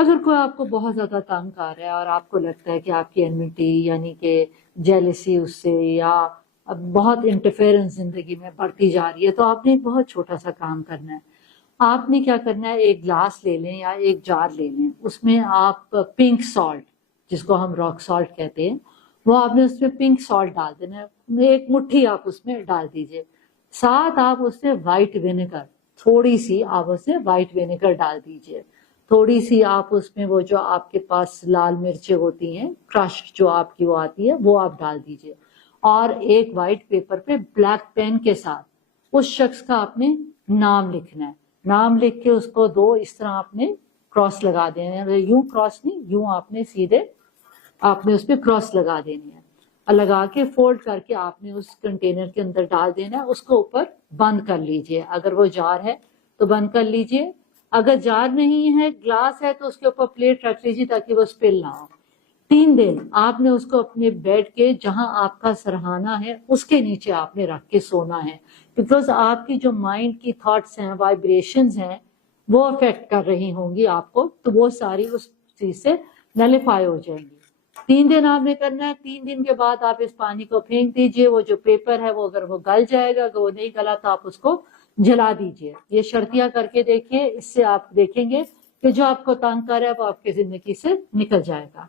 اگر کوئی آپ کو بہت زیادہ تنگ کر رہا ہے اور آپ کو لگتا ہے کہ آپ کی انمٹی یعنی کہ جیلسی اس سے یا بہت انٹرفیئرنس زندگی میں بڑھتی جا رہی ہے، تو آپ نے ایک بہت چھوٹا سا کام کرنا ہے. آپ نے کیا کرنا ہے، ایک گلاس لے لیں یا ایک جار لے لیں، اس میں آپ پنک سالٹ جس کو ہم راک سالٹ کہتے ہیں، وہ آپ نے اس میں پنک سالٹ ڈال دینا ہے، ایک مٹھی آپ اس میں ڈال دیجئے. ساتھ آپ اس میں وائٹ ونیگر، تھوڑی سی آپ اس میں وائٹ ونیگر ڈال دیجئے. تھوڑی سی آپ اس میں وہ جو آپ کے پاس لال مرچیں ہوتی ہیں کرشڈ جو آپ کی وہ آتی ہے وہ آپ ڈال دیجئے. اور ایک وائٹ پیپر پہ بلیک پین کے ساتھ اس شخص کا آپ نے نام لکھنا ہے. نام لکھ کے اس کو دو اس طرح آپ نے کراس لگا دینا ہے، یوں کراس نہیں، یوں آپ نے سیدھے آپ نے اس پہ کراس لگا دینی ہے، اور لگا کے فولڈ کر کے آپ نے اس کنٹینر کے اندر ڈال دینا ہے. اس کو اوپر بند کر لیجئے، اگر وہ جار ہے تو بند کر لیجئے، اگر جار نہیں ہے گلاس ہے تو اس کے اوپر پلیٹ رکھ لیجیے تاکہ وہ اسپل نہ ہو. 3 دن آپ نے اس کو اپنے بیڈ کے جہاں آپ کا سرہانہ ہے اس کے نیچے آپ نے رکھ کے سونا ہے، بیکاز آپ کی جو مائنڈ کی تھاٹس ہیں، وائبریشنز ہیں، وہ افیکٹ کر رہی ہوں گی آپ کو، تو وہ ساری اس چیز سے نلیفائی ہو جائیں گی. 3 دن آپ نے کرنا ہے. 3 دن کے بعد آپ اس پانی کو پھینک دیجئے. وہ جو پیپر ہے وہ اگر وہ گل جائے گا، اگر وہ نہیں گلا تو آپ اس کو جلا دیجئے. یہ شرطیاں کر کے دیکھیے، اس سے آپ دیکھیں گے کہ جو آپ کو تنگ کر رہا ہے وہ آپ کی زندگی سے نکل جائے گا.